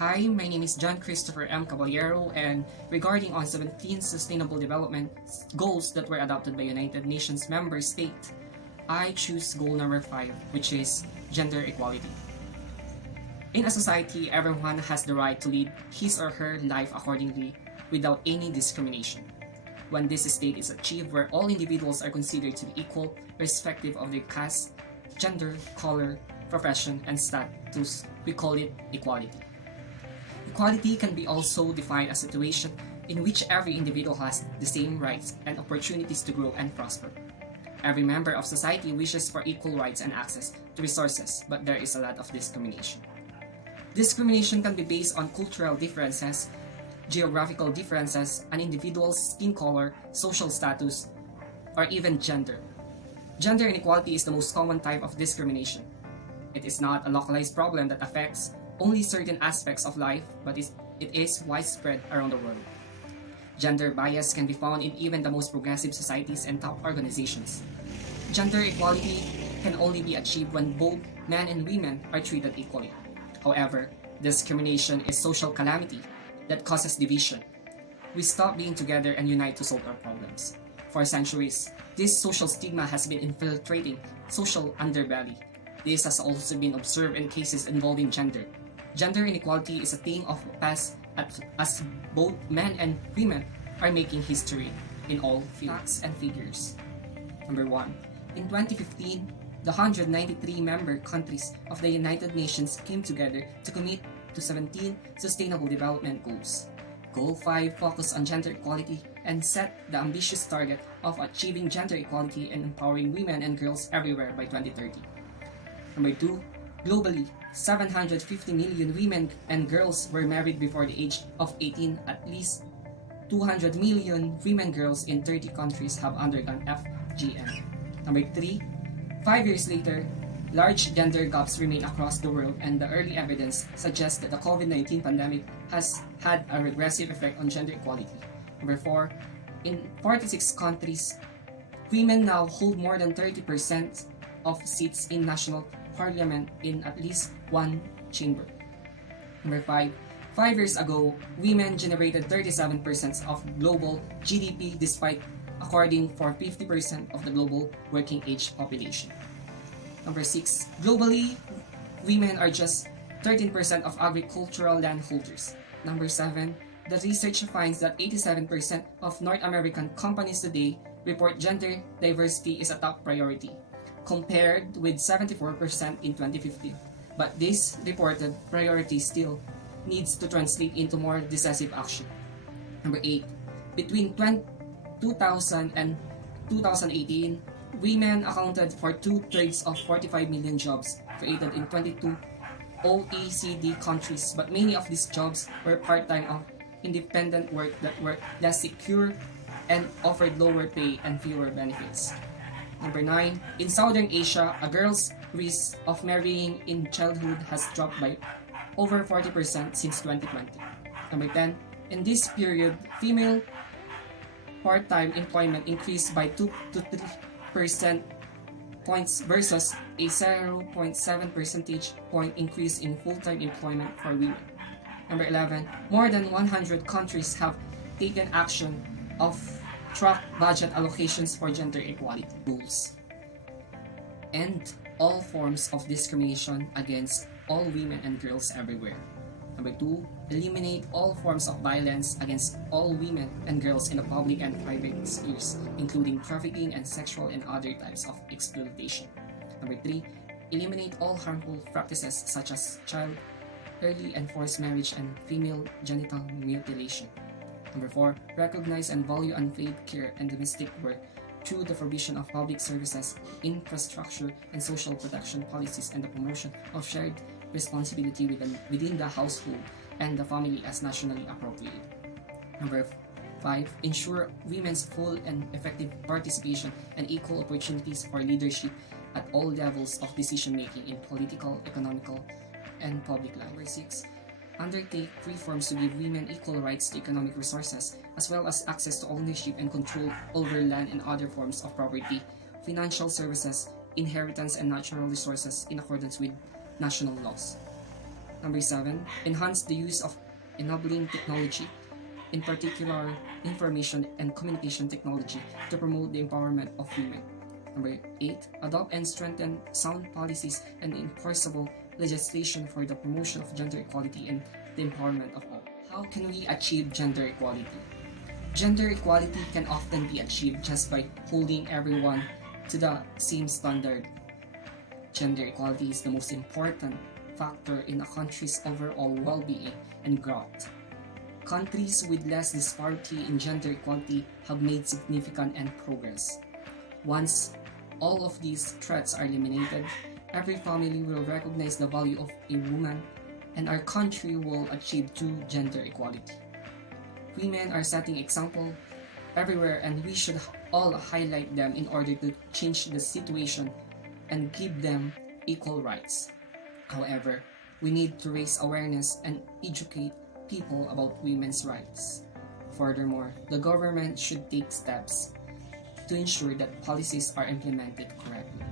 Hi, my name is John Christopher M. Caballero, and regarding on 17 Sustainable Development Goals that were adopted by United Nations member state, I choose goal number 5, which is gender equality. In a society, everyone has the right to lead his or her life accordingly without any discrimination. When this state is achieved where all individuals are considered to be equal, irrespective of their caste, gender, color, profession, and status, we call it equality. Equality can be also defined as a situation in which every individual has the same rights and opportunities to grow and prosper. Every member of society wishes for equal rights and access to resources, but there is a lot of discrimination. Discrimination can be based on cultural differences, geographical differences, an individual's skin color, social status, or even gender. Gender inequality is the most common type of discrimination. It is not a localized problem that affects only certain aspects of life, but it is widespread around the world. Gender bias can be found in even the most progressive societies and top organizations. Gender equality can only be achieved when both men and women are treated equally. However, discrimination is a social calamity that causes division. We stop being together and unite to solve our problems. For centuries, this social stigma has been infiltrating social underbelly. This has also been observed in cases involving gender. Gender inequality is a thing of the past as both men and women are making history in all fields and figures. Number 1. In 2015, the 193 member countries of the United Nations came together to commit to 17 Sustainable Development Goals. Goal 5 focused on gender equality and set the ambitious target of achieving gender equality and empowering women and girls everywhere by 2030. Number 2. Globally, 750 million women and girls were married before the age of 18. At least 200 million women girls in 30 countries have undergone FGM. Number 3. 5 years later, large gender gaps remain across the world, and the early evidence suggests that the COVID-19 pandemic has had a regressive effect on gender equality. Number 4. In 46 countries, women now hold more than 30% of seats in national parliament in at least one chamber. Number 5. 5 years ago, women generated 37% of global GDP despite according for 50% of the global working age population. Number 6. Globally, women are just 13% of agricultural landholders. Number 7. The research finds that 87% of North American companies today report gender diversity is a top priority, compared with 74% in 2015. But this reported priority still needs to translate into more decisive action. Number 8. Between 2000 and 2018, women accounted for 2/3 of 45 million jobs created in 22 OECD countries, but many of these jobs were part-time or independent work that were less secure and offered lower pay and fewer benefits. Number 9. In Southern Asia, a girl's risk of marrying in childhood has dropped by over 40% since 2020. Number 10. In this period, female part-time employment increased by 2 to 3% points versus a 0.7 percentage point increase in full-time employment for women. Number 11. More than 100 countries have taken action of track budget allocations for gender equality goals. End all forms of discrimination against all women and girls everywhere. Number 2. Eliminate all forms of violence against all women and girls in the public and private spheres, including trafficking and sexual and other types of exploitation. Number 3. Eliminate all harmful practices such as child, early and forced marriage, and female genital mutilation. Number 4. Recognize and value unpaid care and domestic work through the provision of public services, infrastructure, and social protection policies, and the promotion of shared responsibility within the household and the family as nationally appropriate. Number 5. Ensure women's full and effective participation and equal opportunities for leadership at all levels of decision-making in political, economical, and public life. Number 6. Undertake reforms to give women equal rights to economic resources, as well as access to ownership and control over land and other forms of property, financial services, inheritance, and natural resources in accordance with national laws. Number 7, enhance the use of enabling technology, in particular information and communication technology, to promote the empowerment of women. Number 8, adopt and strengthen sound policies and enforceable legislation for the promotion of gender equality and the empowerment of all. How can we achieve gender equality? Gender equality can often be achieved just by holding everyone to the same standard. Gender equality is the most important factor in a country's overall well-being and growth. Countries with less disparity in gender equality have made significant progress. Once all of these threats are eliminated, every family will recognize the value of a woman, and our country will achieve true gender equality. Women are setting example everywhere, and we should all highlight them in order to change the situation and give them equal rights. However, we need to raise awareness and educate people about women's rights. Furthermore, the government should take steps to ensure that policies are implemented correctly.